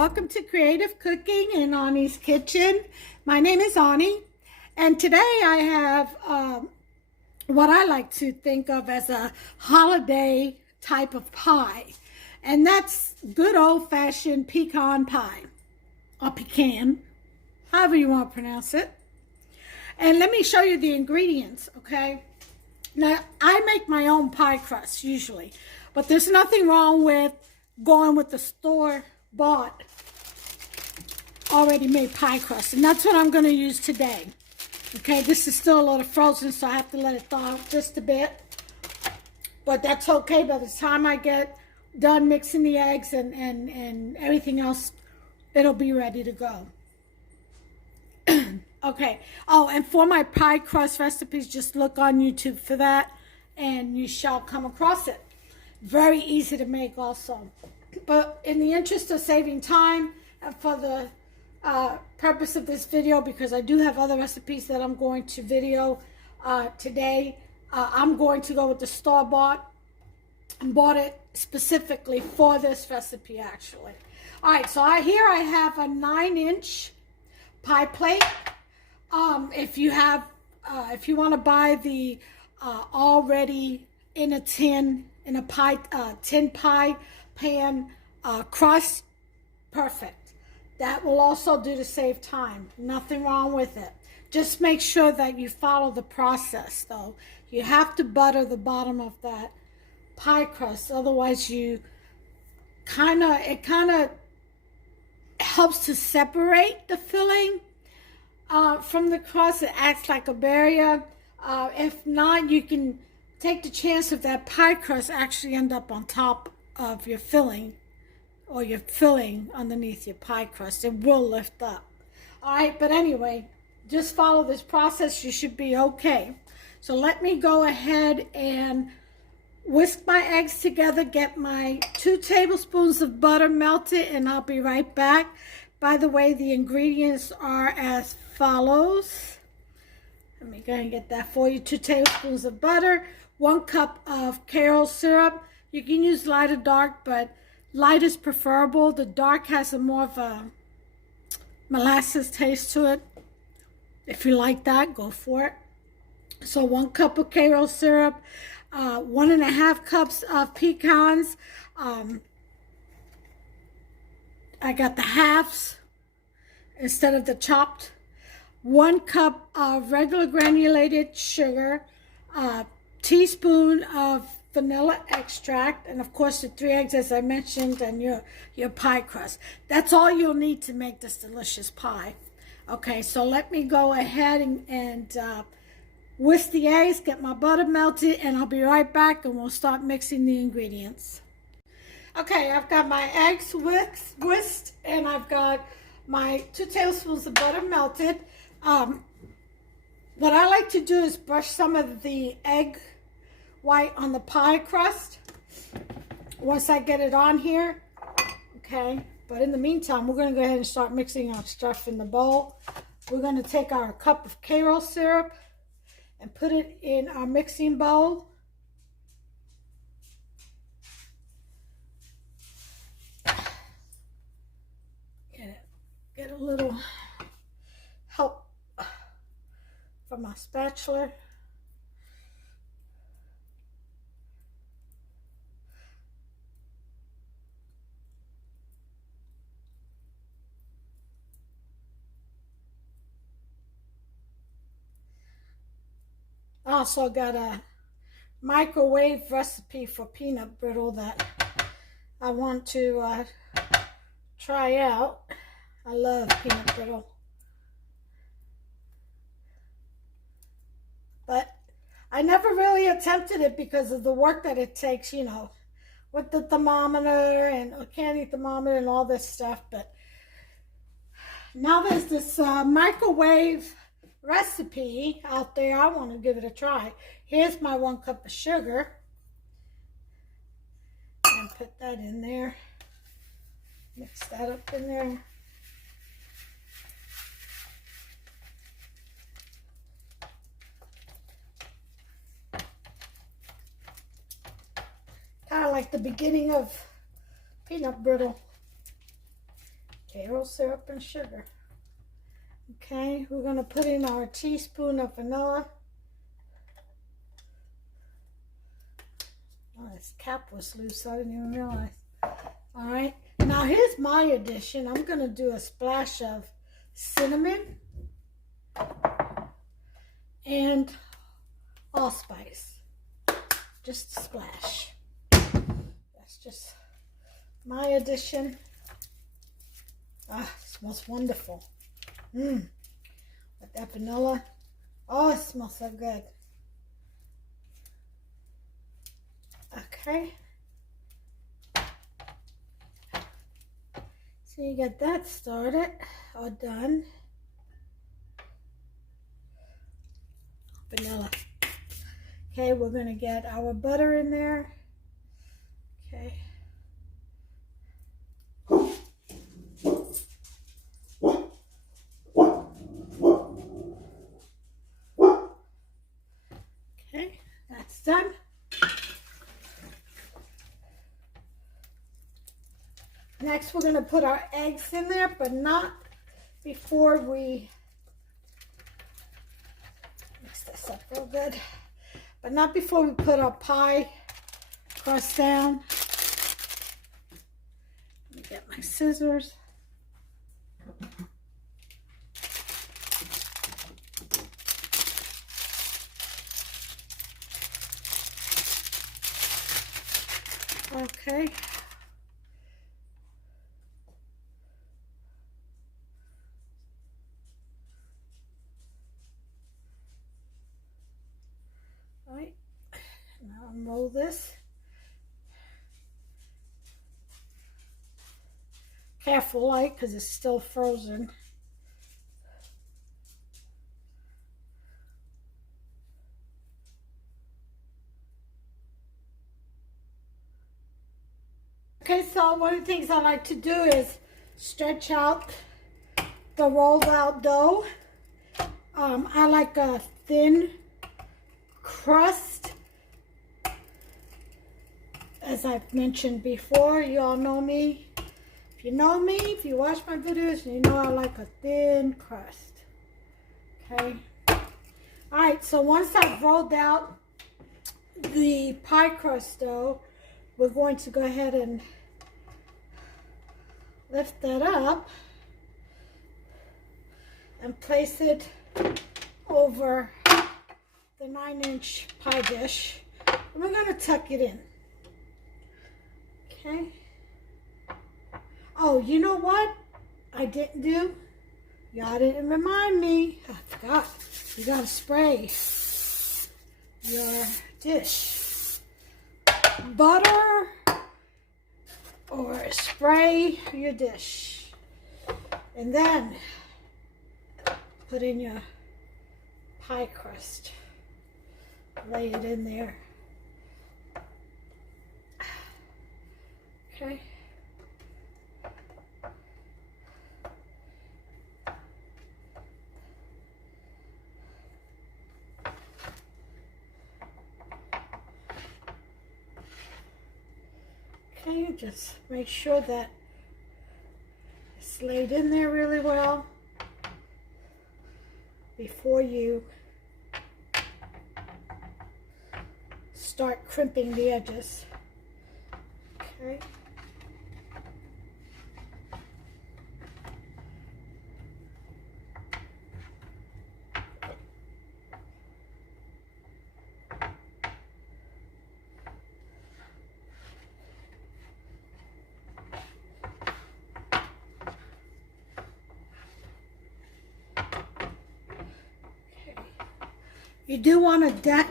welcome to Creative Cooking in Ani's Kitchen. My name is Ani, and today I have what I like to think of as a holiday type of pie, and that's good old-fashioned pecan pie, or pecan, however you want to pronounce it. And let me show you the ingredients, okay? Now, I make my own pie crust usually, but there's nothing wrong with going with the store-bought already made pie crust, and that's what I'm going to use today. Okay, this is still a little frozen, so I have to let it thaw out just a bit, but that's okay. By the time I get done mixing the eggs and everything else, it'll be ready to go. Okay. Oh, and for my pie crust recipes, just look on YouTube for that, and you shall come across it. Very easy to make also. But in the interest of saving time, and for the purpose of this video, because I do have other recipes that I'm going to video today, I'm going to go with the store-bought, and bought it specifically for this recipe actually. All right, so here I have a 9-inch pie plate. If you want to buy the already in a tin, in a pie, tin pie pan crust, perfect. That will also do to save time. Nothing wrong with it. Just make sure that you follow the process though. You have to butter the bottom of that pie crust, otherwise it kind of helps to separate the filling from the crust. It acts like a barrier. If not, you can take the chance of that pie crust actually end up on top of your filling, or your filling underneath your pie crust. It will lift up. All right, but anyway, just follow this process. You should be okay. So let me go ahead and whisk my eggs together, get my 2 tablespoons of butter melted, and I'll be right back. By the way, the ingredients are as follows. Let me go ahead and get that for you. 2 tablespoons of butter, 1 cup of Karo syrup. You can use light or dark, but light is preferable. The dark has a more of a molasses taste to it. If you like that, go for it. So 1 cup of Karo syrup, 1.5 cups of pecans. I got the halves instead of the chopped. 1 cup of regular granulated sugar, a teaspoon of vanilla extract, and of course the 3 eggs as I mentioned, and your pie crust. That's all you'll need to make this delicious pie. Okay, so let me go ahead and whisk the eggs, get my butter melted, and I'll be right back and we'll start mixing the ingredients. Okay, I've got my eggs whisked, and I've got my 2 tablespoons of butter melted. What I like to do is brush some of the egg white on the pie crust once I get it on here. Okay, but in the meantime, we're going to go ahead and start mixing our stuff in the bowl. We're going to take our cup of Karo syrup and put it in our mixing bowl. Get a little help from my spatula. I also got a microwave recipe for peanut brittle that I want to try out. I love peanut brittle, but I never really attempted it because of the work that it takes, you know, with the thermometer and a candy thermometer and all this stuff. But now there's this microwave recipe out there. I want to give it a try. Here's my 1 cup of sugar, and put that in there. Mix that up in there. Kind of like the beginning of peanut brittle. Kale syrup and sugar. Okay, we're going to put in our teaspoon of vanilla. Oh, this cap was loose, so I didn't even realize. All right, now here's my addition. I'm going to do a splash of cinnamon and allspice. Just a splash. That's just my addition. Ah, it smells wonderful. With that vanilla. Oh, it smells so good. Okay. So you get that started or done. Vanilla. Okay, we're going to get our butter in there. Okay. Okay, that's done. Next, we're going to put our eggs in there, but not before we mix this up real good. But not before we put our pie crust down. Let me get my scissors. Okay. All right. Now unroll this. Careful, light, because it's still frozen. Okay, so one of the things I like to do is stretch out the rolled out dough. I like a thin crust. As I've mentioned before, you all know me. If you know me, if you watch my videos, you know I like a thin crust. Okay. All right, so once I've rolled out the pie crust dough, we're going to go ahead and lift that up and place it over the 9-inch pie dish. And we're going to tuck it in. Okay. Oh, you know what I didn't do? Y'all didn't remind me. I forgot. You got to spray your dish. Butter or spray your dish. And then put in your pie crust. Lay it in there. Okay. Okay, just make sure that it's laid in there really well before you start crimping the edges. Okay. You do want to deck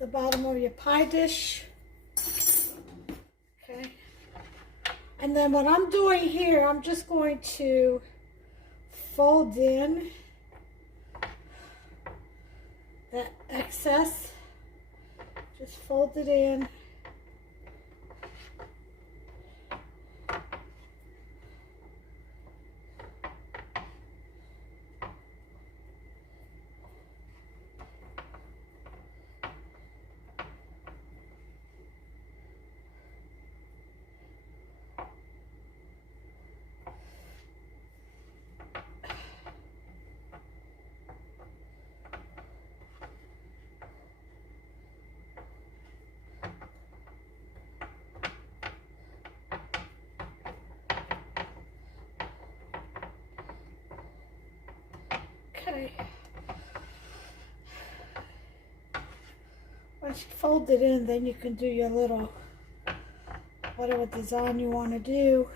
the bottom of your pie dish. Okay. And then what I'm doing here, I'm just going to fold in that excess. Just fold it in. Okay. Once you fold it in, then you can do your little, whatever design you want to do.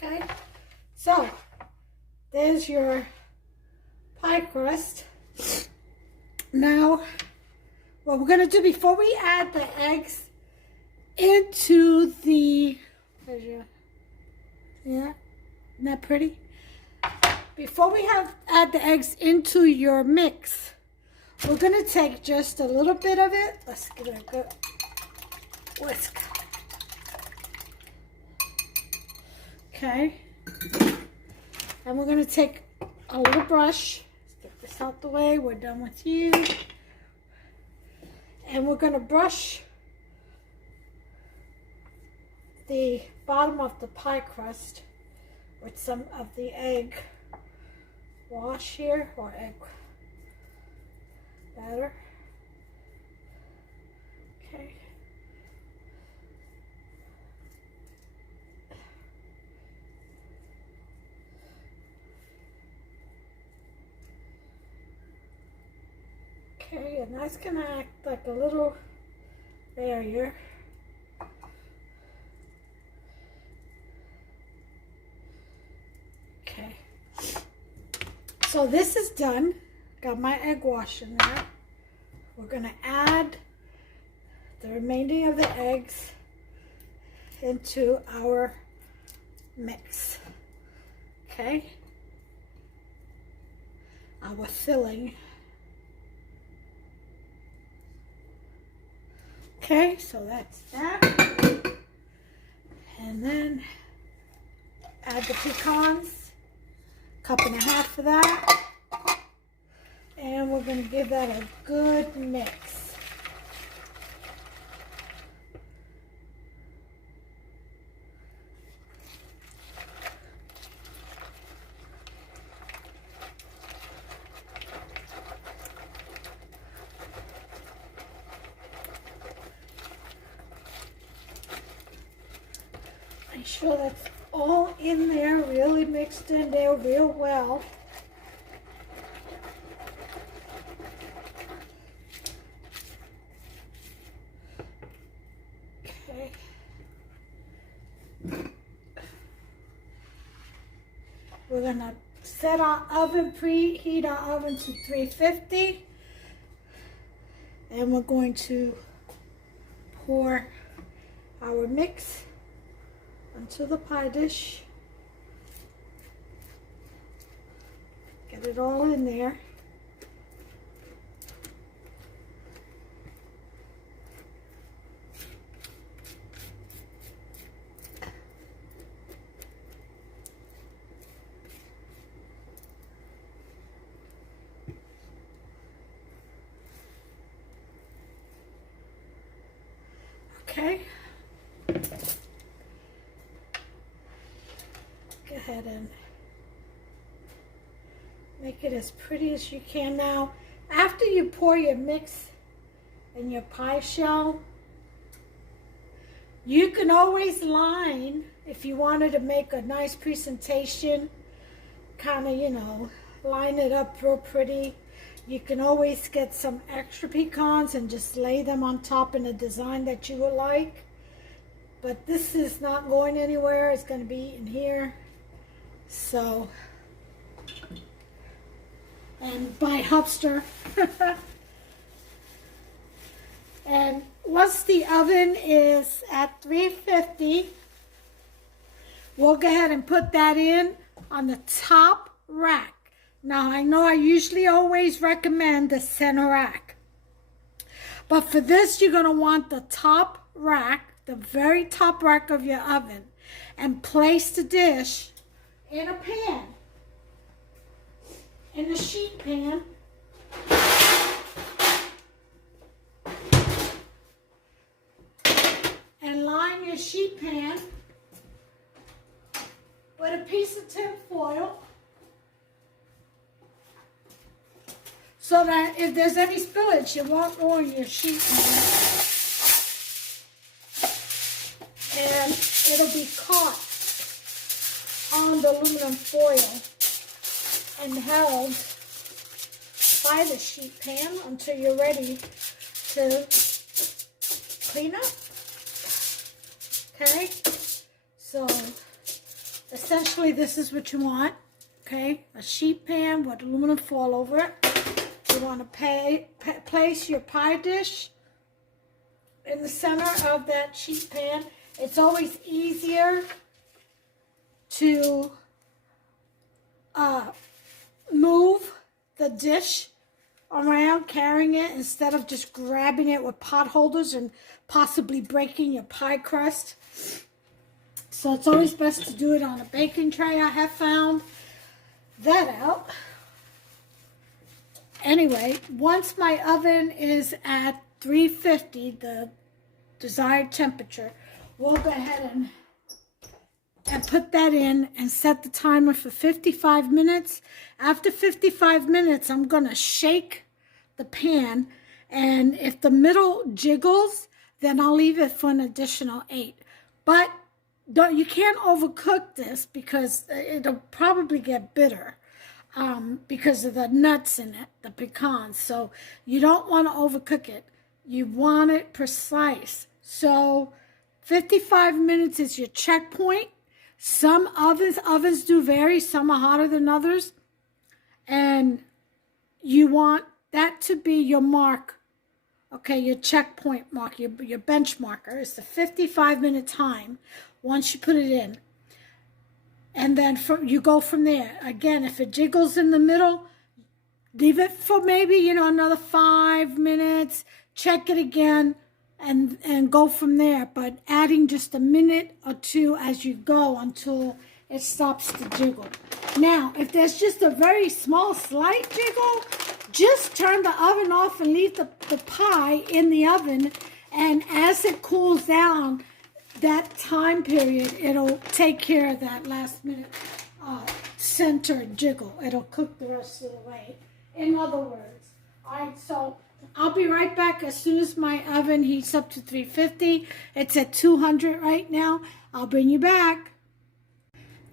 Okay, so there's your pie crust. Now, what we're going to do before we add the eggs into the, yeah, isn't that pretty? Before we add the eggs into your mix, we're going to take just a little bit of it. Let's give it a good whisk. Okay, and we're going to take a little brush. Let's get this out the way. We're done with you. And we're going to brush the bottom of the pie crust with some of the egg wash here, or egg batter. Okay. Okay, and that's going to act like a little barrier. Okay, so this is done. Got my egg wash in there. We're going to add the remaining of the eggs into our mix. Okay, our filling. Okay, so that's that. And then add the pecans, 1.5 cups of that. And we're going to give that a good mix. Make sure that's all in there, really mixed in there real well. Okay. We're gonna set our oven, preheat our oven to 350, and we're going to pour our mix onto the pie dish. Get it all in there. Okay. Go ahead and make it as pretty as you can. Now, after you pour your mix in your pie shell, you can always line, if you wanted to make a nice presentation, kind of, you know, line it up real pretty. You can always get some extra pecans and just lay them on top in a design that you would like. But this is not going anywhere. It's going to be in here. So, and by Hubster. And once the oven is at 350, we'll go ahead and put that in on the top rack. Now, I know I usually always recommend the center rack, but for this, you're going to want the top rack, the very top rack of your oven, and place the dish in a pan, in a sheet pan. And line your sheet pan with a piece of tin foil so that if there's any spillage, it won't ruin your sheet pan. And it'll be caught on the aluminum foil and held by the sheet pan until you're ready to clean up. Okay, so essentially this is what you want, okay? A sheet pan with aluminum foil over it. You want to place your pie dish in the center of that sheet pan. It's always easier to move the dish around carrying it instead of just grabbing it with pot holders and possibly breaking your pie crust. So it's always best to do it on a baking tray. I have found that out. Anyway, once my oven is at 350, the desired temperature, we'll go ahead and put that in and set the timer for 55 minutes. After 55 minutes, I'm going to shake the pan, and if the middle jiggles, then I'll leave it for an additional 8. But you can't overcook this because it'll probably get bitter because of the nuts in it, the pecans. So you don't want to overcook it. You want it precise. So 55 minutes is your checkpoint. Some ovens do vary. Some are hotter than others. And you want that to be your mark. Okay, your checkpoint mark, your benchmarker is the 55-minute time once you put it in. And then you go from there. Again, if it jiggles in the middle, leave it for maybe, another 5 minutes. Check it again and go from there. But adding just a minute or two as you go until it stops to jiggle. Now, if there's just a very small, slight jiggle, just turn the oven off and leave the pie in the oven. And as it cools down, that time period, it'll take care of that last minute center jiggle. It'll cook the rest of the way. In other words, all right, so I'll be right back as soon as my oven heats up to 350. It's at 200 right now. I'll bring you back.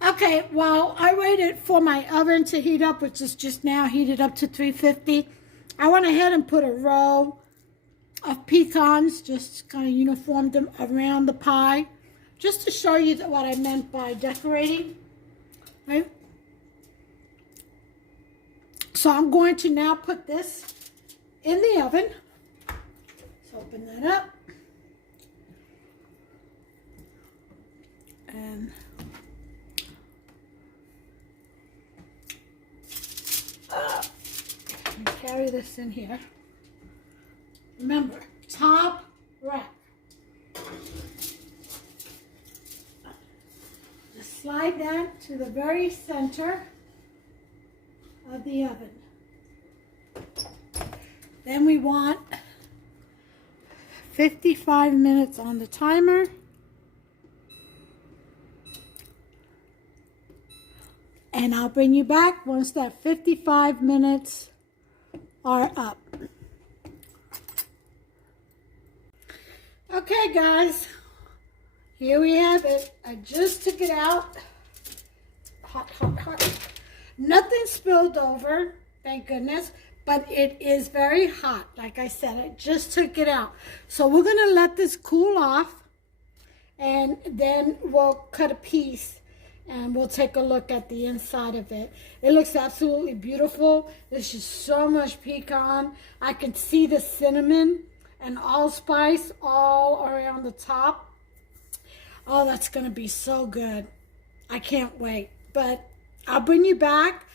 Okay, while I waited for my oven to heat up, which is just now heated up to 350, I went ahead and put a row of pecans, just kind of uniformed them around the pie, just to show you what I meant by decorating, right? So I'm going to now put this in the oven. So open that up. And carry this in here. Remember, top rack. Just slide that to the very center of the oven. Then we want 55 minutes on the timer. And I'll bring you back once that 55 minutes are up. Okay, guys, here we have it. I just took it out. Hot, hot, hot. Nothing spilled over, thank goodness, but it is very hot. Like I said, I just took it out. So we're going to let this cool off, and then we'll cut a piece and we'll take a look at the inside of it. It looks absolutely beautiful. There's just so much pecan. I can see the cinnamon and allspice all around the top. Oh, that's going to be so good. I can't wait. But I'll bring you back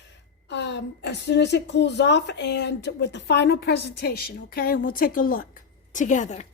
as soon as it cools off and with the final presentation, okay? And we'll take a look together.